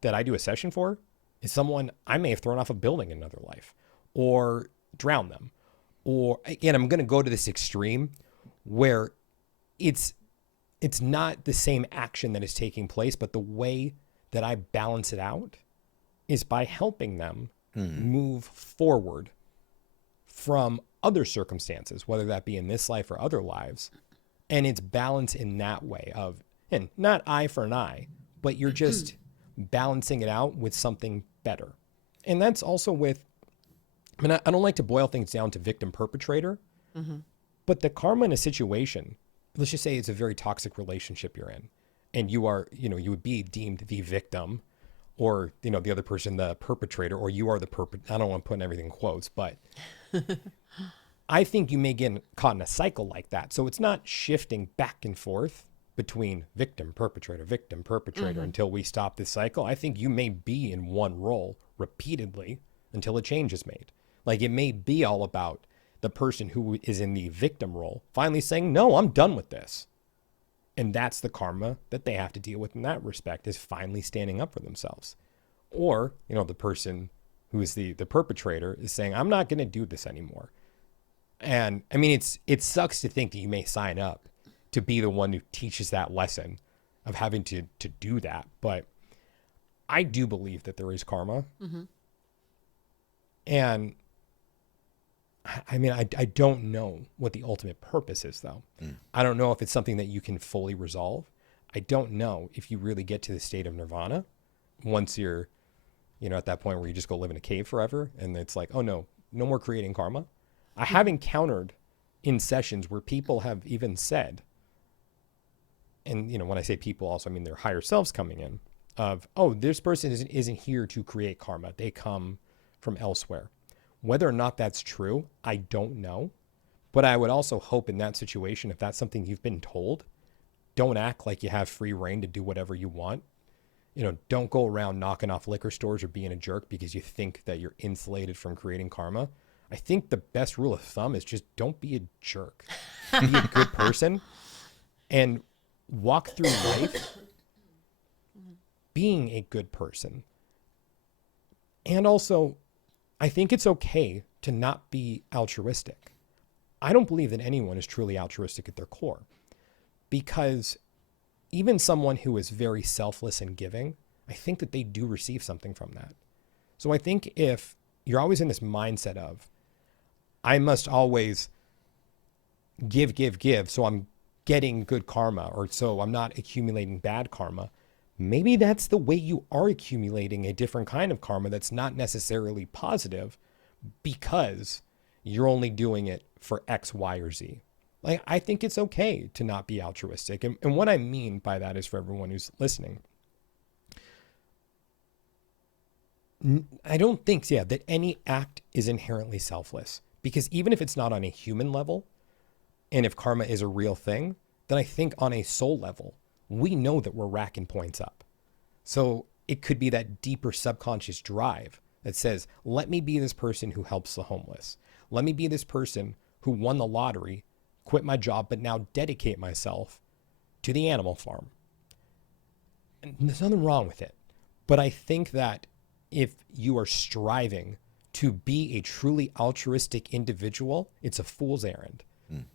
that I do a session for is someone I may have thrown off a building in another life or drowned them. Or, again, I'm going to go to this extreme where it's not the same action that is taking place, but the way that I balance it out is by helping them move forward from other circumstances, whether that be in this life or other lives. And it's balance in that way of, and not eye for an eye, but you're just balancing it out with something better. And that's also with, I don't like to boil things down to victim perpetrator, but the karma in a situation, let's just say it's a very toxic relationship you're in, and you are, you would be deemed the victim, or, the other person, the perpetrator, or you are the I don't want to put everything in quotes, but I think you may get caught in a cycle like that. So it's not shifting back and forth between victim, perpetrator, until we stop this cycle. I think you may be in one role repeatedly until a change is made. Like, it may be all about the person who is in the victim role finally saying, no, I'm done with this. And that's the karma that they have to deal with in that respect, is finally standing up for themselves. Or, the person who is the perpetrator is saying, I'm not going to do this anymore. And I mean, it sucks to think that you may sign up to be the one who teaches that lesson of having to do that. But I do believe that there is karma. And I mean, I don't know what the ultimate purpose is, though. I don't know if it's something that you can fully resolve. I don't know if you really get to the state of nirvana once you're, at that point where you just go live in a cave forever. And it's like, oh, no more creating karma. I have encountered in sessions where people have even said, and, when I say people also, I mean their higher selves coming in, of, oh, this person isn't here to create karma. They come from elsewhere. Whether or not that's true, I don't know. But I would also hope in that situation, if that's something you've been told, don't act like you have free reign to do whatever you want. Don't go around knocking off liquor stores or being a jerk because you think that you're insulated from creating karma. I think the best rule of thumb is just don't be a jerk. Be a good person and walk through life being a good person. And also, I think it's okay to not be altruistic. I don't believe that anyone is truly altruistic at their core, because even someone who is very selfless and giving, I think that they do receive something from that. So I think if you're always in this mindset of, I must always give, so I'm getting good karma, or so I'm not accumulating bad karma, maybe that's the way you are accumulating a different kind of karma that's not necessarily positive, because you're only doing it for X, Y, or Z. Like, I think it's okay to not be altruistic. And what I mean by that is, for everyone who's listening, I don't think, that any act is inherently selfless, because even if it's not on a human level, and if karma is a real thing, then I think on a soul level, we know that we're racking points up. So it could be that deeper subconscious drive that says, let me be this person who helps the homeless. Let me be this person who won the lottery, quit my job, but now dedicate myself to the animal farm. And there's nothing wrong with it. But I think that if you are striving to be a truly altruistic individual, it's a fool's errand,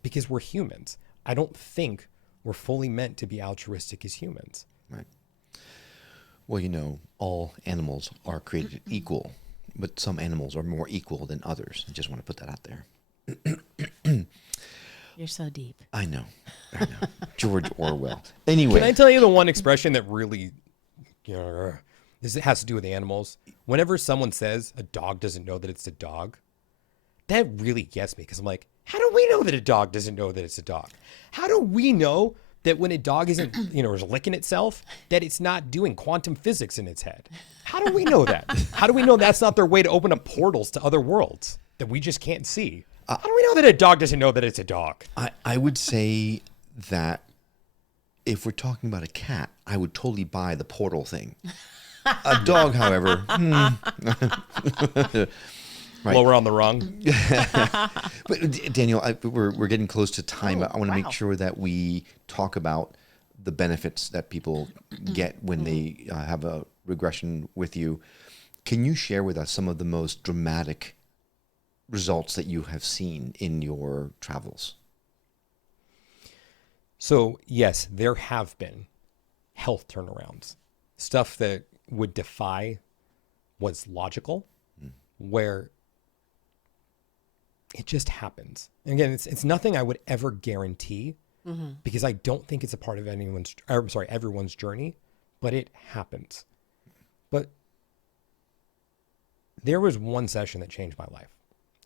because we're humans. I don't think we're fully meant to be altruistic as humans. Right. Well, you know, all animals are created equal, but some animals are more equal than others. I just want to put that out there. You're so deep. I know. George Orwell. Anyway. Can I tell you the one expression that really, this has to do with animals? Whenever someone says a dog doesn't know that it's a dog, that really gets me, because I'm like, how do we know that a dog doesn't know that it's a dog? How do we know that when a dog isn't, is licking itself, that it's not doing quantum physics in its head? How do we know that? How do we know that's not their way to open up portals to other worlds that we just can't see? How do we know that a dog doesn't know that it's a dog? I would say that if we're talking about a cat, I would totally buy the portal thing. A dog, however, Right. Lower on the rung. But Daniel, we're getting close to time. I want to make sure that we talk about the benefits that people get when they have a regression with you. Can you share with us some of the most dramatic results that you have seen in your travels? So yes, there have been health turnarounds, stuff that would defy what's logical, where it just happens. And again, it's nothing I would ever guarantee, because I don't think it's a part of everyone's journey, but it happens. But there was one session that changed my life.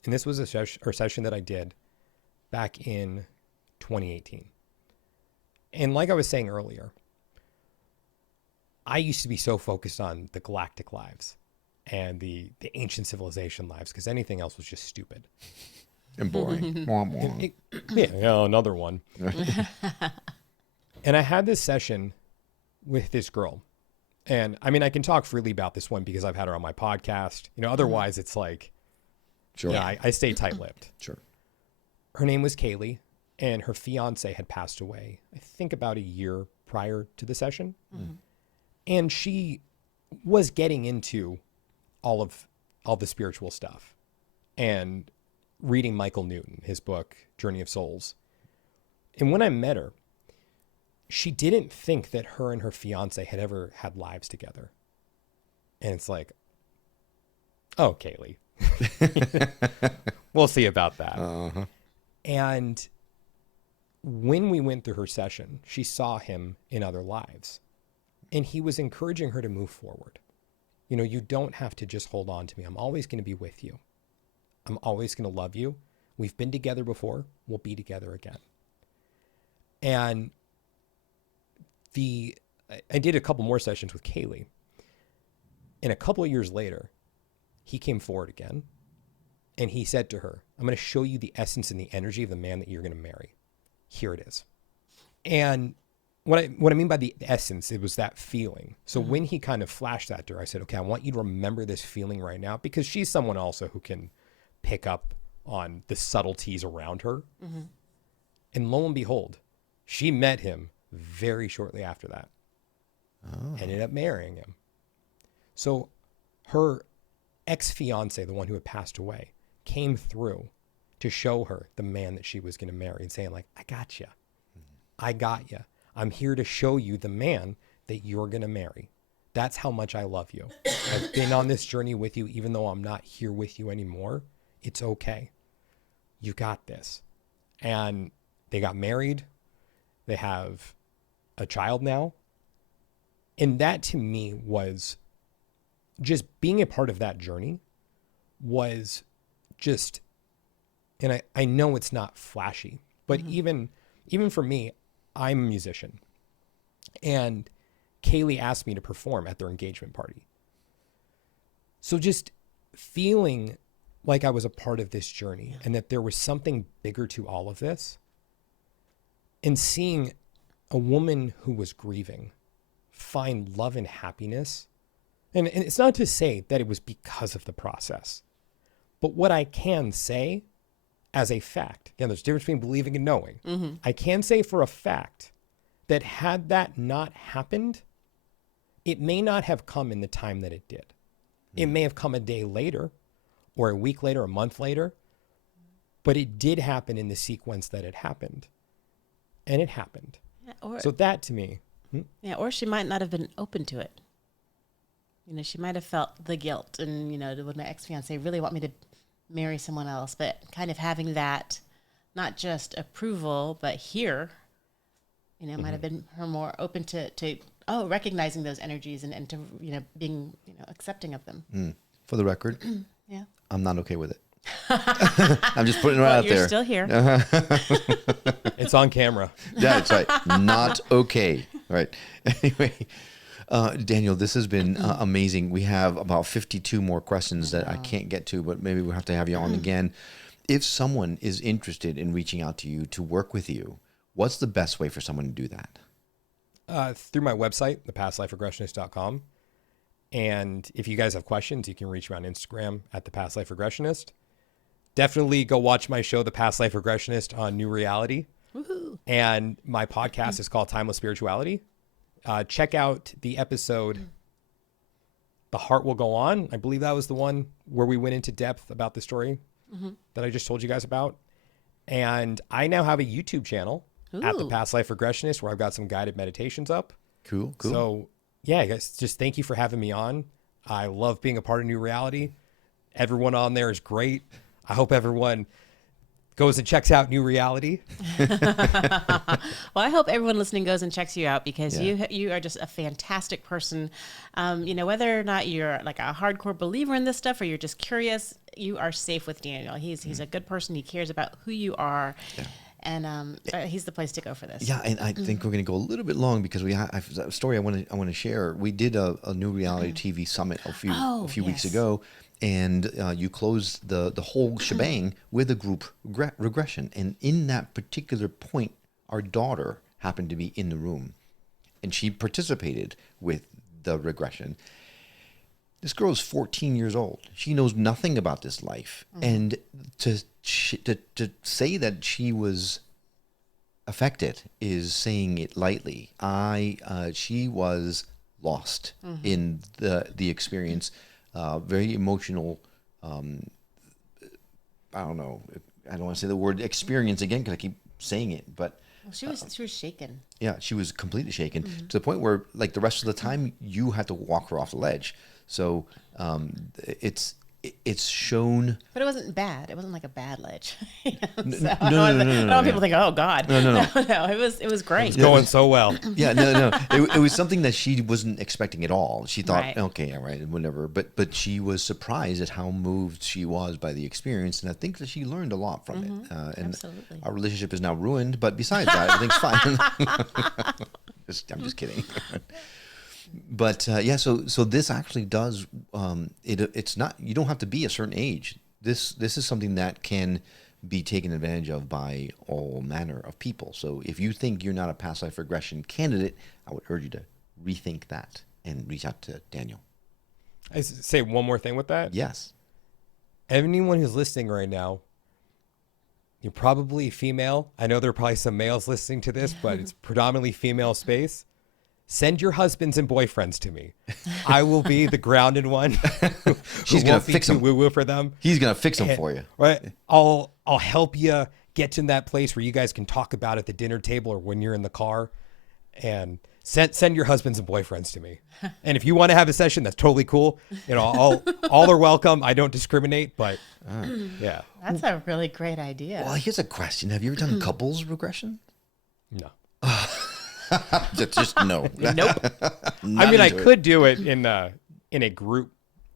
And this was a session that I did back in 2018. And like I was saying earlier, I used to be so focused on the galactic lives and the ancient civilization lives, because anything else was just stupid. And boring. Another one. And I had this session with this girl. And I mean, I can talk freely about this one because I've had her on my podcast. Otherwise it's like, sure. I stay tight-lipped. Sure. Her name was Kaylee, and her fiance had passed away, I think about a year prior to the session. And she was getting into all the spiritual stuff and reading Michael Newton, his book, Journey of Souls. And when I met her, she didn't think that her and her fiance had ever had lives together. And it's like, oh, Kaylee, we'll see about that. And when we went through her session, she saw him in other lives, and he was encouraging her to move forward. You don't have to just hold on to me. I'm always going to be with you. I'm always going to love you. We've been together before. We'll be together again. And I did a couple more sessions with Kaylee. And a couple of years later, he came forward again. And he said to her, I'm going to show you the essence and the energy of the man that you're going to marry. Here it is. And what I mean by the essence, it was that feeling. So when he kind of flashed that to her, I said, okay, I want you to remember this feeling right now, because she's someone also who can pick up on the subtleties around her. And lo and behold, she met him very shortly after that. Ended up marrying him. So her ex-fiance, the one who had passed away, came through to show her the man that she was going to marry and saying like, I got you. I got you. I'm here to show you the man that you're going to marry. That's how much I love you. I've been on this journey with you, even though I'm not here with you anymore. It's okay. You got this. And they got married. They have a child now. And that to me was just being a part of that journey was just, and I know it's not flashy, but even for me, I'm a musician. And Kaylee asked me to perform at their engagement party. So just feeling like I was a part of this journey and that there was something bigger to all of this, and seeing a woman who was grieving find love and happiness. And it's not to say that it was because of the process, but what I can say as a fact, again, there's a difference between believing and knowing. I can say for a fact that had that not happened, it may not have come in the time that it did. It may have come a day later or a week later, a month later, but it did happen in the sequence that it happened. And it happened. Or, so that to me. Yeah, or she might not have been open to it. You know, she might have felt the guilt and, you know, would my ex-fiance really want me to marry someone else? But kind of having that, not just approval, but here, you know, might have been her more open to recognizing those energies and to, you know, being, you know, accepting of them. For the record, Yeah. I'm not okay with it. I'm just putting it right out You're there. still here. It's on camera. Yeah, it's right. Not okay. Right. Anyway, Daniel, this has been amazing. We have about 52 more questions that I can't get to, but maybe we'll have to have you on again. If someone is interested in reaching out to you to work with you, what's the best way for someone to do that? Through my website, thepastliferegressionist.com. And if you guys have questions, you can reach me on Instagram at The Past Life Regressionist. Definitely go watch my show, The Past Life Regressionist, on New Reality. Woohoo. And my podcast is called Timeless Spirituality. Check out the episode, The Heart Will Go On. I believe that was the one where we went into depth about the story that I just told you guys about. And I now have a YouTube channel at The Past Life Regressionist where I've got some guided meditations up. Cool. So yeah, guys, just thank you for having me on. I love being a part of New Reality. Everyone on there is great. I hope everyone goes and checks out New Reality. Well, I hope everyone listening goes and checks you out because you are just a fantastic person. You know, whether or not you're like a hardcore believer in this stuff or you're just curious, you are safe with Daniel. He's a good person. He cares about who you are. Yeah. And he's the place to go for this. Yeah, and I think we're going to go a little bit long because we have a story I want to share. We did a New Reality TV summit a few weeks ago, and you closed the whole shebang with a group regression. And in that particular point, our daughter happened to be in the room, and she participated with the regression. This girl is 14 years old. She knows nothing about this life. And to say that she was affected is saying it lightly. She was lost in the experience. Very emotional. I don't know. I don't want to say the word experience again because I keep saying it, but she was shaken. Yeah, she was completely shaken to the point where, like, the rest of the time, you had to walk her off the ledge. So it's shown. But it wasn't bad. It wasn't like a bad ledge. No. I don't want people to think, oh God. No. It was great. It's going so well. Yeah, no. It was something that she wasn't expecting at all. She thought, Right. okay, all right, whatever. But she was surprised at how moved she was by the experience, and I think that she learned a lot from it. And Absolutely. our relationship is now ruined. But besides that, everything's fine. I'm just kidding. But so this actually does. It's not. You don't have to be a certain age. This is something that can be taken advantage of by all manner of people. So if you think you're not a past life regression candidate, I would urge you to rethink that and reach out to Daniel. I say one more thing with that. Yes. Anyone who's listening right now, you're probably female. I know there are probably some males listening to this, but it's predominantly female space. send your husbands and boyfriends to me. I will be the grounded one. She's going to fix them. Woo-woo for them. He's going to fix them for you. Right. I'll help you get to that place where you guys can talk about at the dinner table or when you're in the car, and send your husbands and boyfriends to me. And if you want to have a session, that's totally cool. All are welcome. I don't discriminate, but yeah. That's a really great idea. Well, here's a question. Have you ever done couples regression? No. Just no. Nope. I mean, I could do it in a group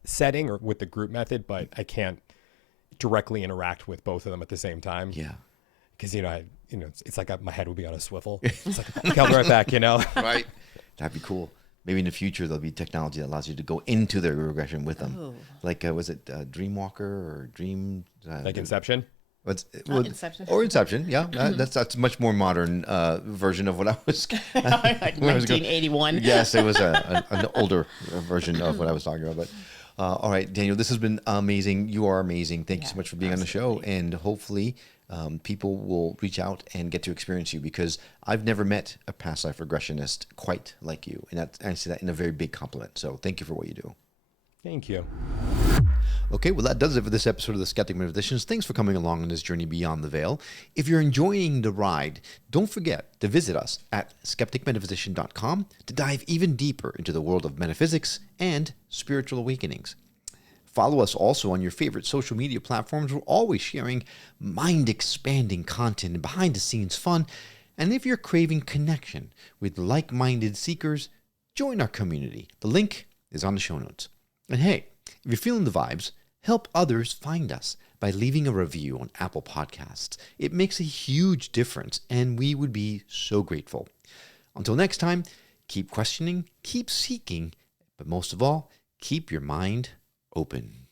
setting or with the group method, but I can't directly interact with both of them at the same time. Yeah. Because it's like my head would be on a swivel. It's like I'll be right back. Right. That'd be cool. Maybe in the future there'll be technology that allows you to go into their regression with them. Oh. Like was it Dreamwalker or Dream? Like Inception. Inception. Or Inception, yeah. That's a much more modern version of what I was. Like 1981. Yes, it was an older version of what I was talking about. But all right, Daniel, this has been amazing. You are amazing. Thank you so much for being on the show, and hopefully people will reach out and get to experience you, because I've never met a past life regressionist quite like you, and I say that in a very big compliment. So thank you for what you do. Thank you. Okay, well, that does it for this episode of the Skeptic Metaphysicians. Thanks for coming along on this journey beyond the veil. If you're enjoying the ride, don't forget to visit us at skepticmetaphysician.com to dive even deeper into the world of metaphysics and spiritual awakenings. Follow us also on your favorite social media platforms. We're always sharing mind-expanding content and behind-the-scenes fun. And if you're craving connection with like-minded seekers, join our community. The link is on the show notes. And hey, if you're feeling the vibes, help others find us by leaving a review on Apple Podcasts. It makes a huge difference, and we would be so grateful. Until next time, keep questioning, keep seeking, but most of all, keep your mind open.